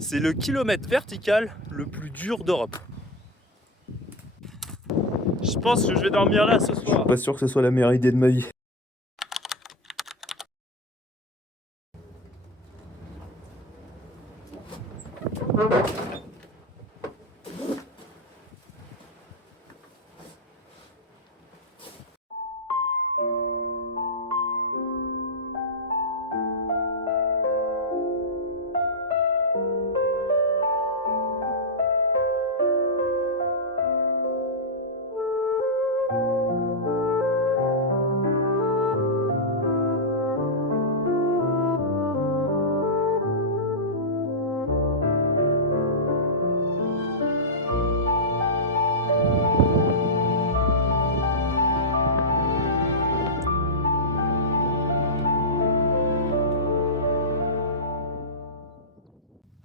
C'est le kilomètre vertical le plus dur d'Europe. Je pense que je vais dormir là ce Je suis soir. pas sûr que ce soit la meilleure idée de ma vie.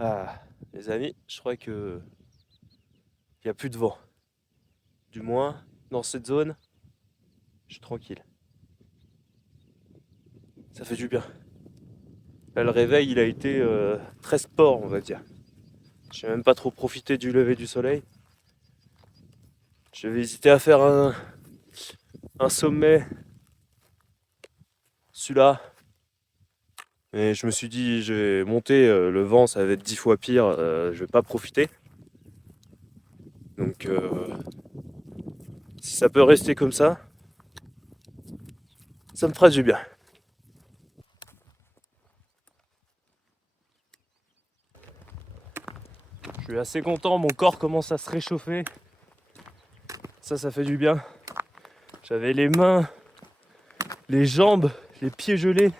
Ah, les amis, je crois que il n'y a plus de vent. Du moins, dans cette zone, je suis tranquille. Ça fait du bien. Là, le réveil, il a été très sport, on va dire. J'ai même pas trop profité du lever du soleil. J'avais hésité à faire un sommet, celui-là. Mais je me suis dit, je vais monter, le vent, ça va être 10 fois pire, je vais pas profiter. Donc, si ça peut rester comme ça me fera du bien. Je suis assez content, mon corps commence à se réchauffer. Ça fait du bien. J'avais les mains, les jambes, les pieds gelés.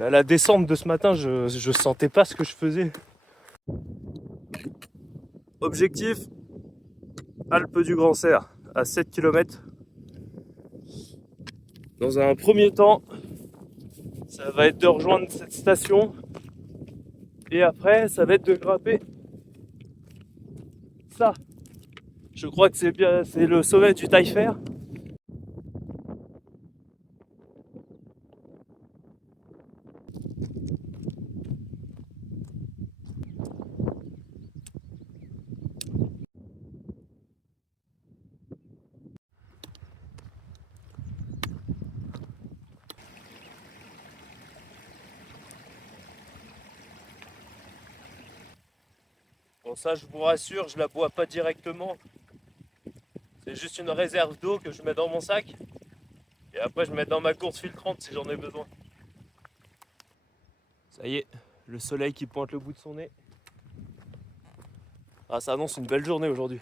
À la descente de ce matin, je sentais pas ce que je faisais. Objectif, Alpes du Grand Serre, à 7 km. Dans un premier temps, ça va être de rejoindre cette station. Et après, ça va être de grimper ça. Je crois que c'est bien, c'est le sommet du Taillefer. Bon, ça, je vous rassure, je la bois pas directement. C'est juste une réserve d'eau que je mets dans mon sac. Et après, je mets dans ma gourde filtrante si j'en ai besoin. Ça y est, le soleil qui pointe le bout de son nez. Ah, ça annonce une belle journée aujourd'hui.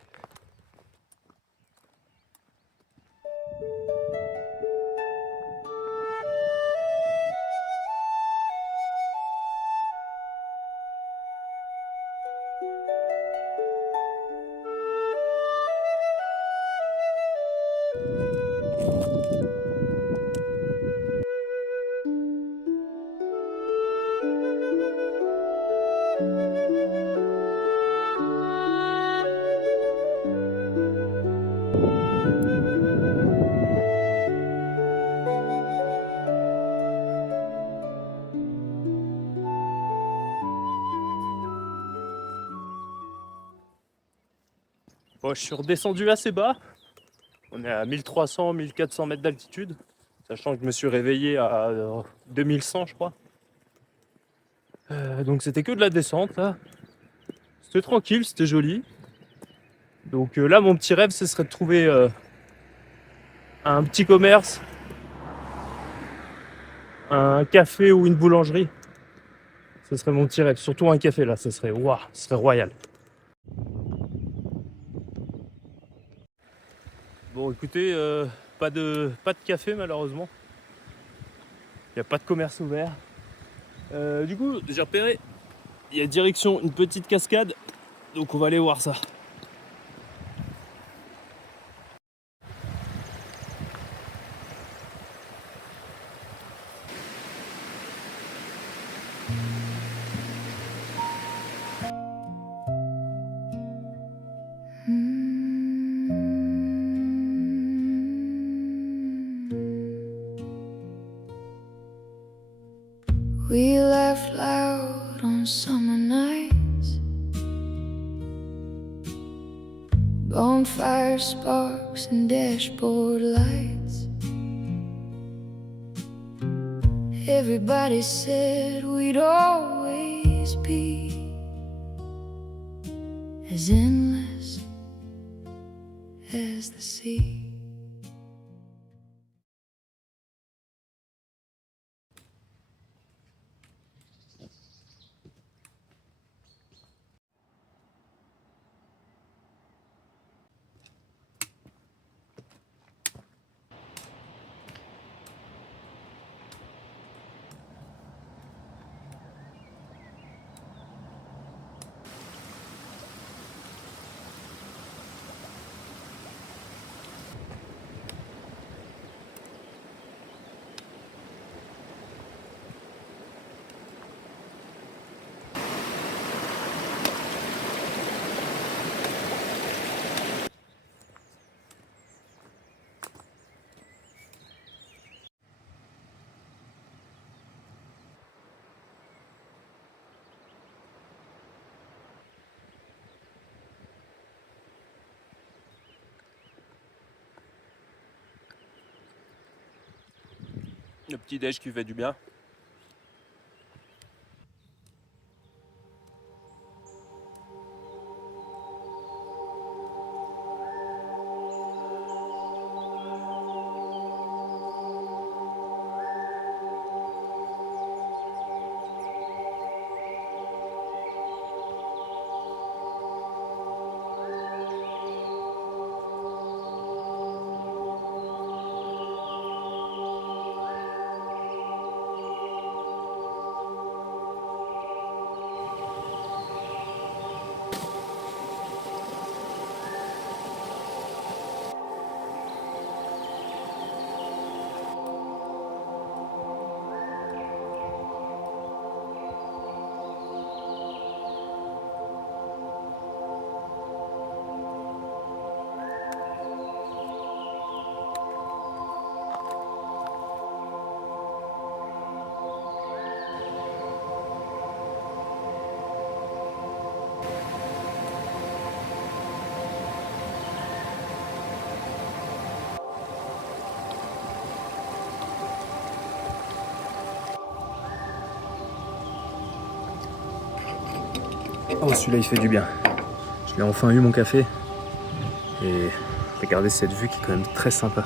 Bon, je suis redescendu assez bas. On est à 1300, 1400 mètres d'altitude. Sachant que je me suis réveillé à 2100, je crois. Donc c'était que de la descente, là. C'était tranquille, c'était joli. Donc là, mon petit rêve, ce serait de trouver un petit commerce, un café ou une boulangerie. Ce serait mon petit rêve. Surtout un café, là, ce serait royal. Bon, écoutez, pas de café, malheureusement. Il n'y a pas de commerce ouvert. Du coup, j'ai repéré, il y a direction une petite cascade. Donc on va aller voir ça. We laughed loud on summer nights. Bonfire sparks and dashboard lights. Everybody said we'd always be as endless as the sea. Le petit déj qui fait du bien. Oh, celui-là il fait du bien. Je l'ai enfin eu mon café. Et regardez cette vue qui est quand même très sympa.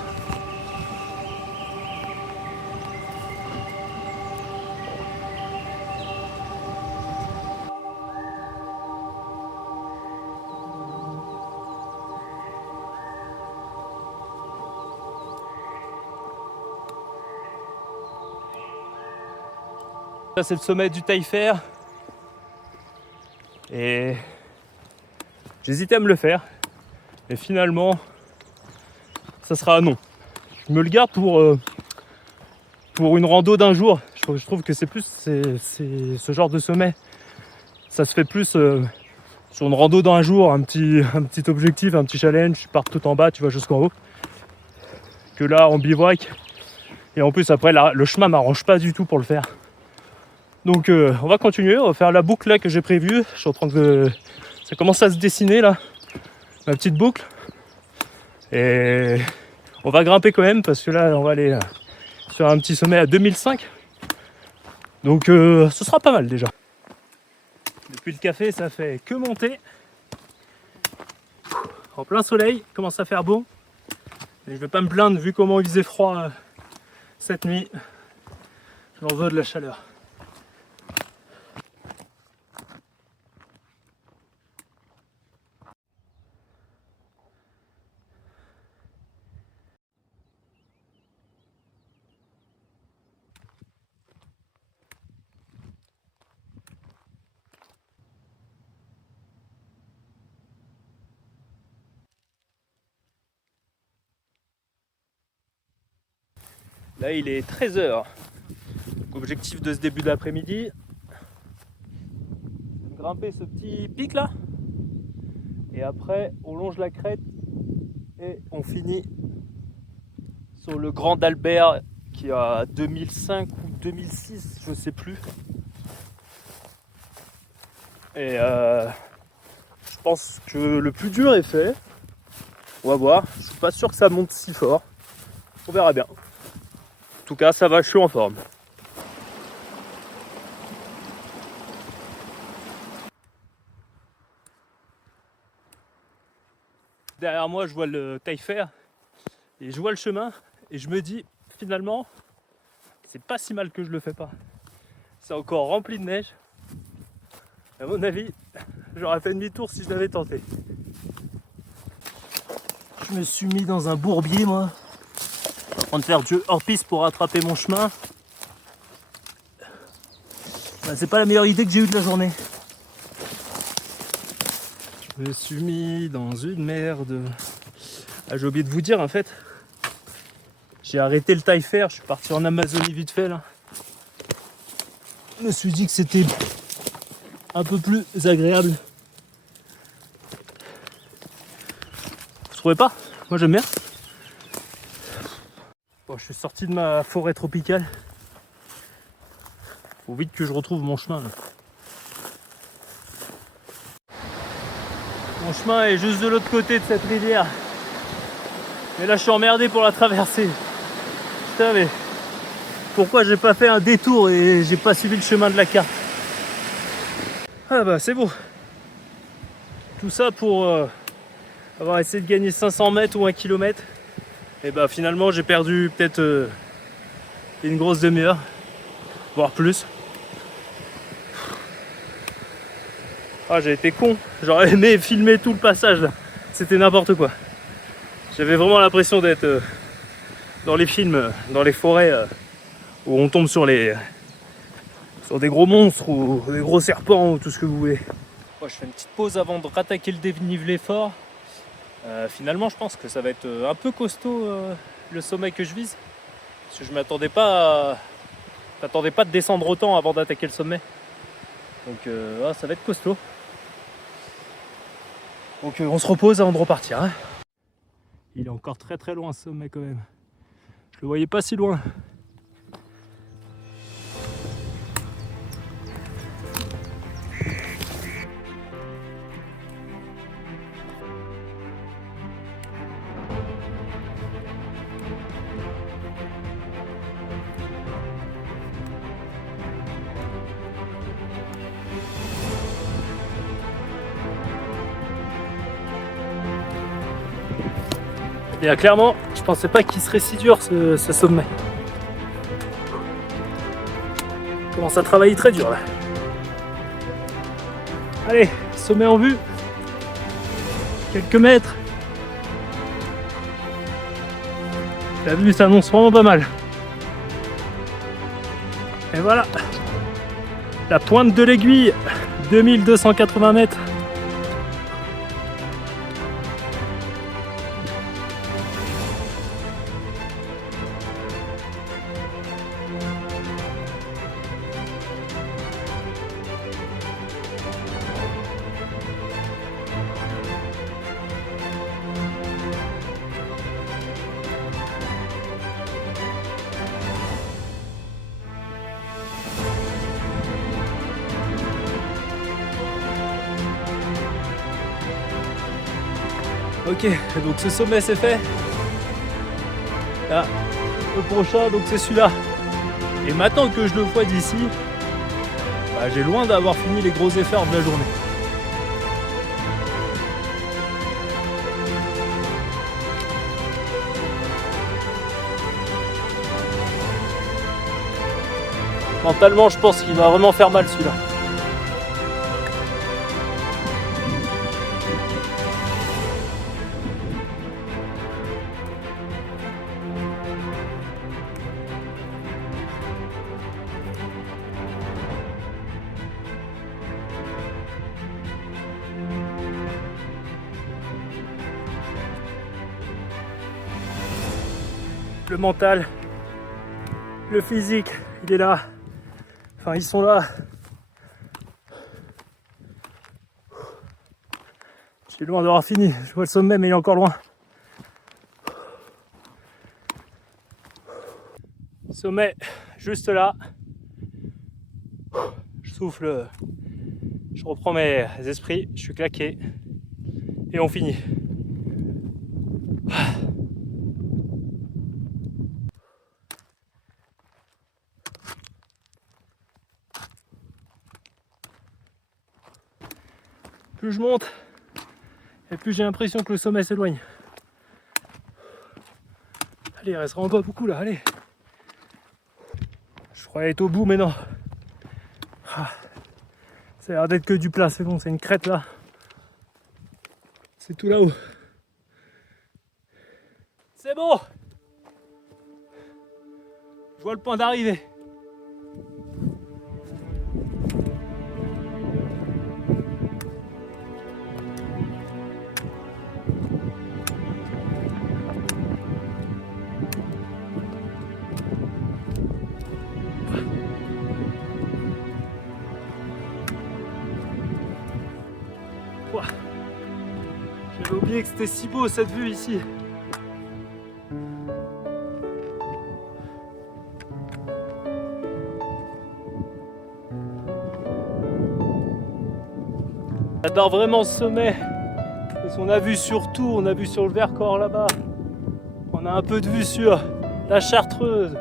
Ça c'est le sommet du Taillefer. Et j'hésitais à me le faire. Et finalement, ça sera non. Je me le garde pour une rando d'un jour. Je trouve que c'est plus ce genre de sommet. Ça se fait plus sur une rando d'un jour, un petit objectif, un petit challenge. Tu pars tout en bas, tu vas jusqu'en haut. Que là, en bivouac. Et en plus, après, le chemin m'arrange pas du tout pour le faire. Donc, on va continuer. On va faire la boucle là que j'ai prévue. Je suis en train de... Ça commence à se dessiner là. Ma petite boucle. Et on va grimper quand même parce que là, on va aller sur un petit sommet à 2005. Donc, ce sera pas mal déjà. Depuis le café, ça fait que monter. En plein soleil, commence à faire beau. Et je vais pas me plaindre vu comment il faisait froid cette nuit. J'en veux de la chaleur. Là, il est 13h. Objectif de ce début d'après-midi, grimper ce petit pic là. Et après, on longe la crête et on finit sur le Grand d'Albert qui a 2005 ou 2006, je sais plus. Et je pense que le plus dur est fait. On va voir. Je suis pas sûr que ça monte si fort. On verra bien. En tout cas, ça va, je suis en forme. Derrière moi, je vois le Taillefer et je vois le chemin et je me dis finalement, c'est pas si mal que je le fais pas. C'est encore rempli de neige. À mon avis, j'aurais fait demi-tour si je l'avais tenté. Je me suis mis dans un bourbier, moi, en train de faire du hors-piste pour rattraper mon chemin. Ben, c'est pas la meilleure idée que j'ai eue de la journée. Je me suis mis dans une merde. Ah, j'ai oublié de vous dire, en fait, j'ai arrêté le Taillefer, je suis parti en Amazonie vite fait là. Je me suis dit que c'était un peu plus agréable. Vous trouvez pas? Moi j'aime bien. Bon, je suis sorti de ma forêt tropicale. Faut vite que je retrouve mon chemin là. Mon chemin est juste de l'autre côté de cette rivière. Mais là je suis emmerdé pour la traverser. Putain mais pourquoi j'ai pas fait un détour et j'ai pas suivi le chemin de la carte? Ah bah c'est beau. Tout ça pour avoir essayé de gagner 500 mètres ou 1 km. Et bah finalement j'ai perdu peut-être une grosse demi-heure, voire plus. Ah j'ai été con, j'aurais aimé filmer tout le passage là. C'était n'importe quoi. J'avais vraiment l'impression d'être dans les films, dans les forêts où on tombe sur des gros monstres ou des gros serpents ou tout ce que vous voulez. Moi, je fais une petite pause avant de rattaquer le dénivelé fort. Finalement, je pense que ça va être un peu costaud le sommet que je vise. Parce que je m'attendais pas de descendre autant avant d'attaquer le sommet. Donc ça va être costaud. Donc on se repose avant de repartir. Hein. Il est encore très très loin ce sommet quand même. Je le voyais pas si loin. Et clairement, je pensais pas qu'il serait si dur ce sommet. Je commence à travailler très dur là. Allez, sommet en vue. Quelques mètres. La vue s'annonce vraiment pas mal. Et voilà. La pointe de l'aiguille. 2280 mètres. Ok, donc ce sommet c'est fait. Là, le prochain, donc c'est celui-là. Et maintenant que je le vois d'ici, bah, j'ai loin d'avoir fini les gros efforts de la journée. Mentalement, je pense qu'il va vraiment faire mal celui-là. Le mental, le physique, il est là. Enfin, ils sont là. Je suis loin d'avoir fini. Je vois le sommet, mais il est encore loin. Sommet, juste là. Je souffle. Je reprends mes esprits. Je suis claqué. Et on finit. plus je monte, et plus j'ai l'impression que le sommet s'éloigne. Allez, il reste vraiment pas beaucoup là, allez. Je croyais être au bout, mais non. Ah, ça a l'air d'être que du plat, c'est bon, c'est une crête là. C'est tout là-haut. C'est bon. Je vois le point d'arrivée. Ouah. J'avais oublié que c'était si beau cette vue ici. J'adore vraiment ce sommet. Parce qu'on a vu sur tout, on a vu sur le Vercors là-bas. On a un peu de vue sur la Chartreuse,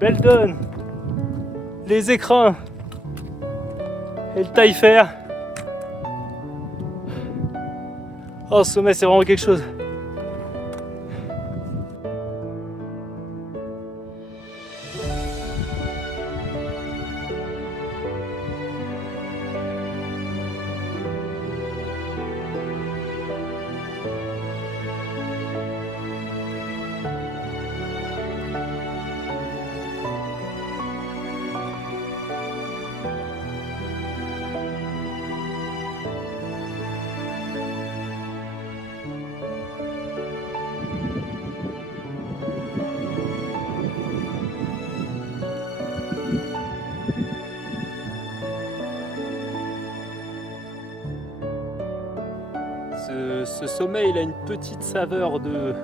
Beldon, les Écrins et le Taillefer. Oh, ce sommet, c'est vraiment quelque chose. Ce sommet, il a une petite saveur de...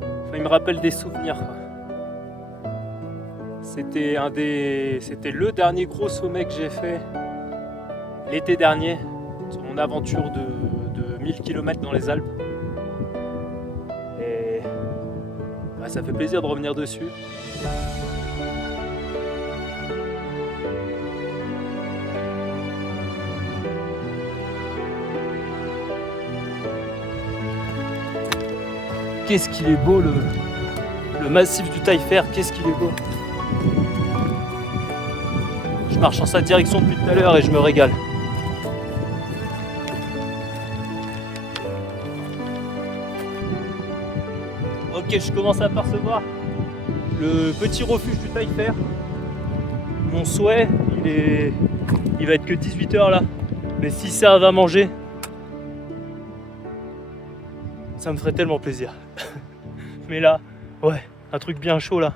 Enfin, il me rappelle des souvenirs, quoi. C'était le dernier gros sommet que j'ai fait l'été dernier, sur mon aventure de 1000 km dans les Alpes. Et bah, ça fait plaisir de revenir dessus. Qu'est-ce qu'il est beau le massif du Taillefer, qu'est-ce qu'il est beau. Je marche en sa direction depuis tout à l'heure et je me régale. Ok, je commence à apercevoir le petit refuge du Taillefer. Mon souhait, il va être que 18h là. Mais si ça va manger, ça me ferait tellement plaisir. Mais là, ouais, un truc bien chaud là.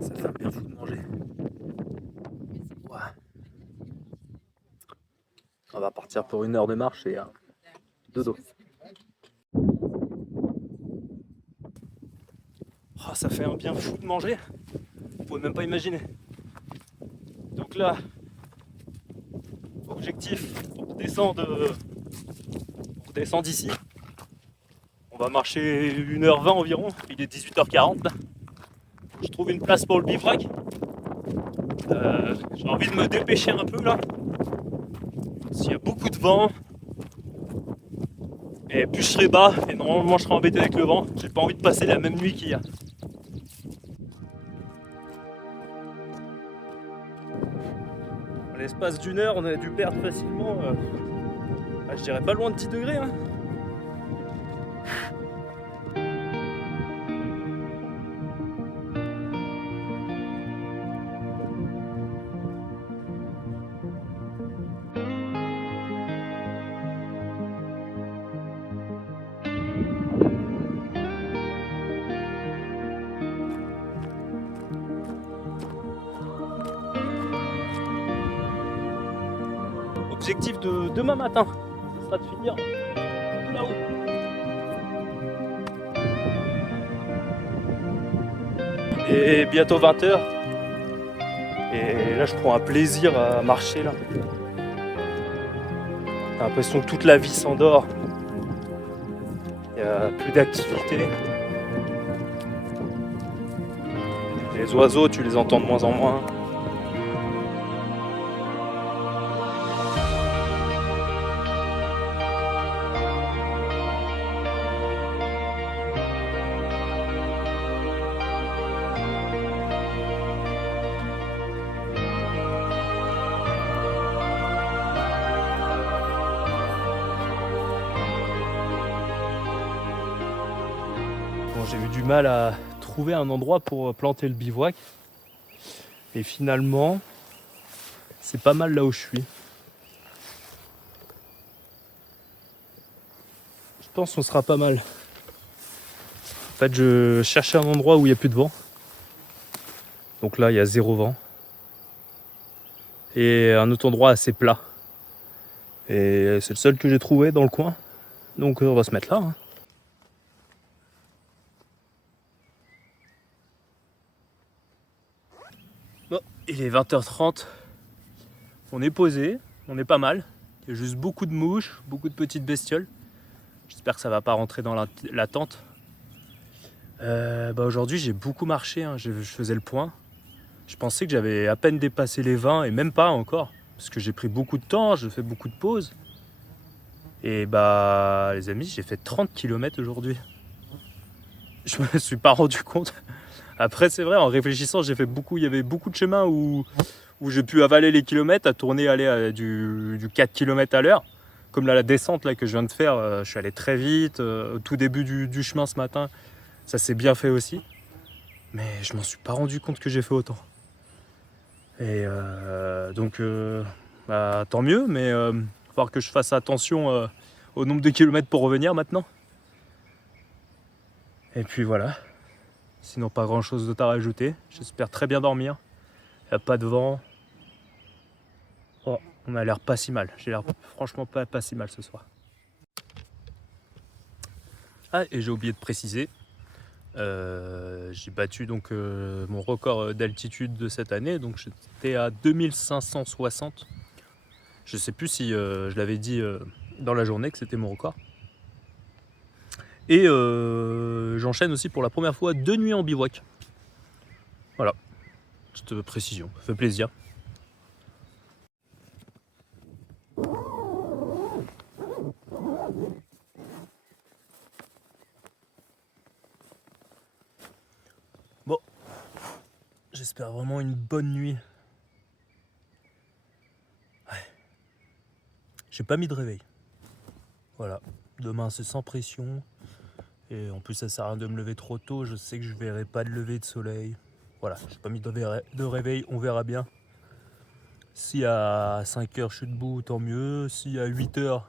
Ça fait bien fou de manger. Ouais. On va partir pour 1 heure de marche et dodo. Oh, ça fait un bien fou de manger. Vous pouvez même pas imaginer. Donc là, objectif pour descendre d'ici. On va marcher 1h20 environ. Il est 18h40 là. Je trouve une place pour le bivouac. J'ai envie de me dépêcher un peu là. S'il y a beaucoup de vent. Et plus je serai bas, et normalement je serai embêté avec le vent. J'ai pas envie de passer la même nuit qu'hier. En l'espace d'1 heure, on a dû perdre facilement, je dirais pas loin de 10 degrés. Hein. Objectif de demain matin, ce sera de finir tout là-haut. Et bientôt 20h. Et là je prends un plaisir à marcher là. J'ai l'impression que toute la vie s'endort. Il n'y a plus d'activité. Les oiseaux, tu les entends de moins en moins. Bon, j'ai eu du mal à trouver un endroit pour planter le bivouac. Et finalement, c'est pas mal là où je suis. Je pense qu'on sera pas mal. En fait, je cherchais un endroit où il n'y a plus de vent. Donc là, il y a 0 vent. Et un autre endroit assez plat. Et c'est le seul que j'ai trouvé dans le coin. Donc on va se mettre là. Hein. Bon, il est 20h30. On est posé, on est pas mal. Il y a juste beaucoup de mouches, beaucoup de petites bestioles. J'espère que ça va pas rentrer dans la tente. Aujourd'hui j'ai beaucoup marché, hein. Je faisais le point. Je pensais que j'avais à peine dépassé les 20 et même pas encore. Parce que j'ai pris beaucoup de temps, je fais beaucoup de pauses. Et les amis, j'ai fait 30 km aujourd'hui. Je me suis pas rendu compte. Après c'est vrai, en réfléchissant, j'ai fait beaucoup. Il y avait beaucoup de chemins où j'ai pu avaler les kilomètres, à tourner, aller à du 4 km à l'heure. Comme là, la descente là, que je viens de faire, je suis allé très vite. Au tout début du chemin ce matin, ça s'est bien fait aussi. Mais je m'en suis pas rendu compte que j'ai fait autant. Et tant mieux, mais il va falloir que je fasse attention au nombre de kilomètres pour revenir maintenant. Et puis voilà. Sinon, pas grand chose d'autre à rajouter. J'espère très bien dormir. Il n'y a pas de vent. Oh, on a l'air pas si mal. J'ai l'air franchement pas si mal ce soir. Ah, et j'ai oublié de préciser. J'ai battu donc mon record d'altitude de cette année. Donc j'étais à 2560. Je sais plus si je l'avais dit dans la journée que c'était mon record. Et j'enchaîne aussi pour la première fois 2 nuits en bivouac. Voilà, petite précision, ça fait plaisir. Bon, j'espère vraiment une bonne nuit. Ouais. J'ai pas mis de réveil. Voilà, demain c'est sans pression. Et en plus ça sert à rien de me lever trop tôt, je sais que je verrai pas de lever de soleil. Voilà, j'ai pas mis de réveil, on verra bien. Si à 5h je suis debout, tant mieux. Si à 8h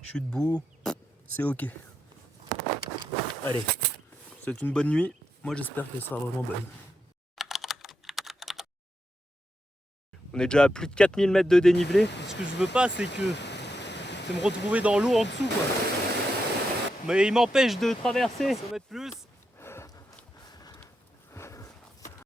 je suis debout, c'est ok. Allez, c'est une bonne nuit. Moi j'espère qu'elle sera vraiment bonne. On est déjà à plus de 4000 mètres de dénivelé. Ce que je veux pas, c'est me retrouver dans l'eau en dessous, quoi. Mais il m'empêche de traverser. 100 mètres plus.